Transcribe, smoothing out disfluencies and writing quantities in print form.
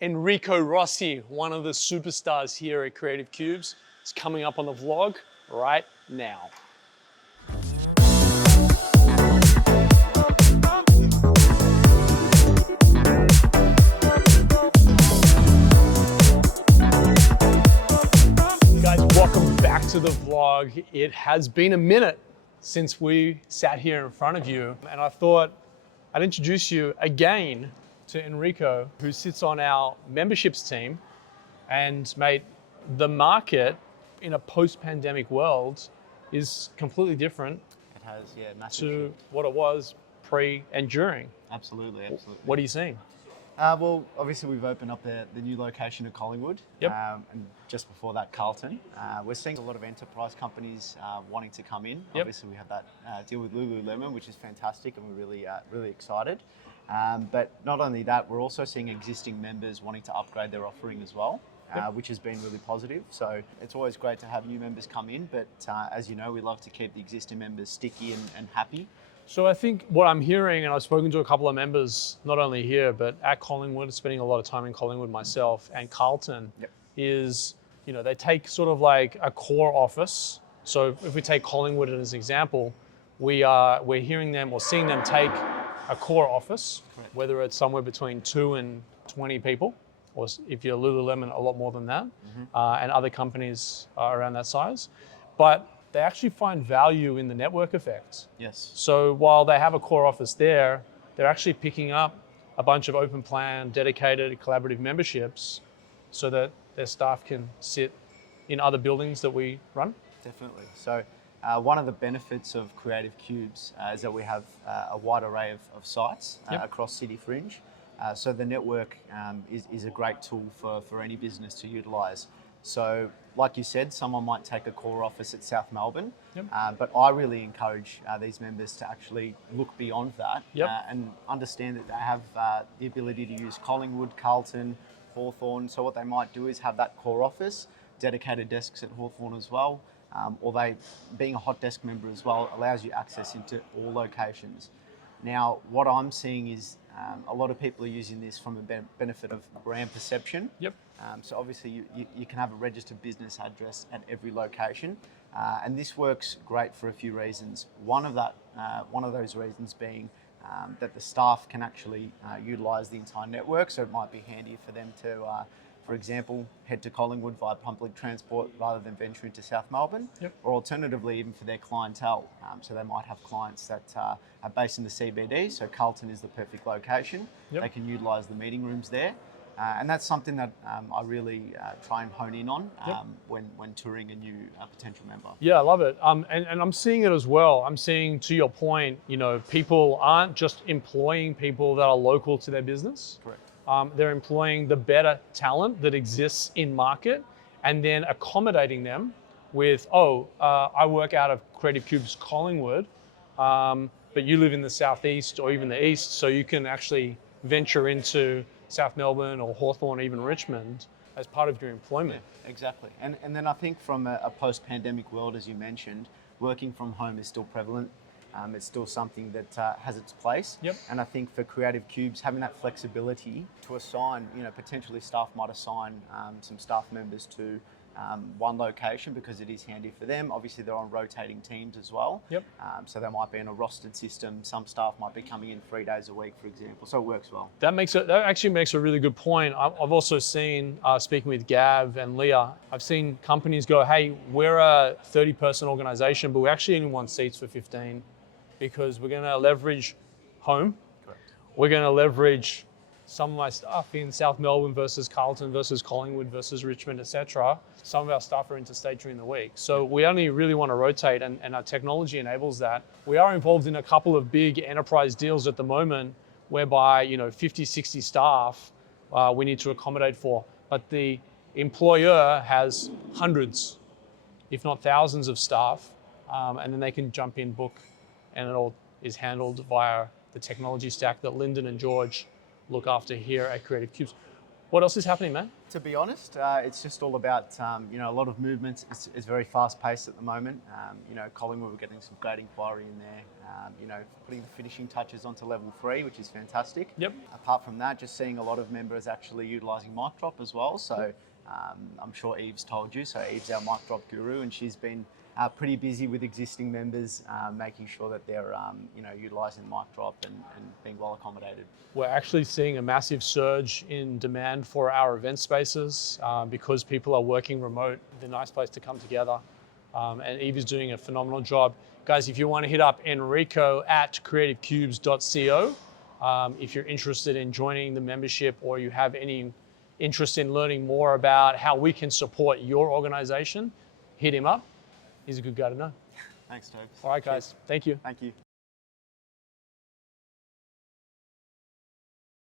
Enrico Rossi, one of the superstars here at Creative Cubes, is coming up on the vlog right now. Guys, welcome back to the vlog. It has been a minute since we sat here in front of you, and I thought I'd introduce you again to Enrico, who sits on our memberships team. And mate, the market in a post-pandemic world is completely different. It has, yeah, massive to shift. what it was pre and during. Absolutely. What are you seeing? Well, obviously we've opened up the new location at Collingwood, Yep. And just before that, Carlton. We're seeing a lot of enterprise companies wanting to come in. Yep. Obviously, we have that deal with Lululemon, which is fantastic, and we're really excited. But not only that, we're also seeing existing members wanting to upgrade their offering as well. Yep. Which has been really positive. So it's always great to have new members come in, but as you know, we love to keep the existing members sticky and happy. So I think what I'm hearing, and I've spoken to a couple of members, not only here, but at Collingwood, spending a lot of time in Collingwood myself, and Carlton, Yep. is, they take sort of like a core office. So if we take Collingwood as an example, we're hearing them or seeing them take a core office, Correct. whether it's somewhere between 2 and 20 people, or if you're Lululemon, a lot more than that, and other companies are around that size. But they actually find value in the network effect. Yes. So while they have a core office there, they're actually picking up a bunch of open plan, dedicated, collaborative memberships so that their staff can sit in other buildings that we run. Definitely. So one of the benefits of Creative Cubes is that we have a wide array of sites Yep. across City Fringe. So the network is a great tool for any business to utilise. So like you said, someone might take a core office at South Melbourne, Yep. but I really encourage these members to actually look beyond that. Yep. And understand that they have the ability to use Collingwood, Carlton, Hawthorn. So what they might do is have that core office, dedicated desks at Hawthorn as well, or being a hot desk member as well allows you access into all locations. Now, what I'm seeing is a lot of people are using this from a benefit of brand perception. Yep. So obviously you can have a registered business address at every location, and this works great for a few reasons. One of those reasons being that the staff can actually utilise the entire network, so it might be handy for them to, for example, head to Collingwood via public transport rather than venture into South Melbourne, Yep. or alternatively even for their clientele. So they might have clients that are based in the CBD, so Carlton is the perfect location. Yep. They can utilise the meeting rooms there. And that's something that I really try and hone in on Yep. when touring a new potential member. Yeah, I love it. And I'm seeing it as well. I'm seeing, to your point, people aren't just employing people that are local to their business. Correct. They're employing the better talent that exists in market and then accommodating them with, I work out of Creative Cubes Collingwood, but you live in the southeast or even the east, so you can actually venture into South Melbourne or Hawthorn, even Richmond, as part of your employment. Yeah, exactly. And then I think from a post-pandemic world, as you mentioned, working from home is still prevalent. It's still something that has its place. Yep. And I think for Creative Cubes, having that flexibility to assign, potentially staff might assign some staff members to one location because it is handy for them. Obviously, they're on rotating teams as well. Yep. So they might be in a rostered system. Some staff might be coming in 3 days a week, for example. So it works well. That actually makes a really good point. I've also seen, speaking with Gav and Leah, I've seen companies go, hey, we're a 30-person organization, but we actually only want seats for 15 because we're going to leverage home. Correct. We're going to leverage some of my stuff in South Melbourne versus Carlton versus Collingwood versus Richmond, etc. Some of our staff are interstate during the week. So we only really want to rotate, and our technology enables that. We are involved in a couple of big enterprise deals at the moment whereby, 50, 60 staff we need to accommodate for. But the employer has hundreds, if not thousands of staff, and then they can jump in, book, and it all is handled via the technology stack that Lyndon and George look after here at Creative Cubes. What else is happening, man? To be honest, it's just all about, a lot of movement. It's very fast paced at the moment. Collingwood, we're getting some great inquiry in there. Putting the finishing touches onto level 3, which is fantastic. Yep. Apart from that, just seeing a lot of members actually utilising mic drop as well. So I'm sure Eve's told you. So Eve's our mic drop guru, and she's been pretty busy with existing members, making sure that they're, utilising mic drop and being well accommodated. We're actually seeing a massive surge in demand for our event spaces because people are working remote. They're a nice place to come together. And Eve is doing a phenomenal job. Guys, if you want to hit up Enrico at Cubes.Co, if you're interested in joining the membership or you have any interest in learning more about how we can support your organization, hit him up. He's a good guy to know. Thanks, Dave. All right, guys. Cheers. Thank you. Thank you.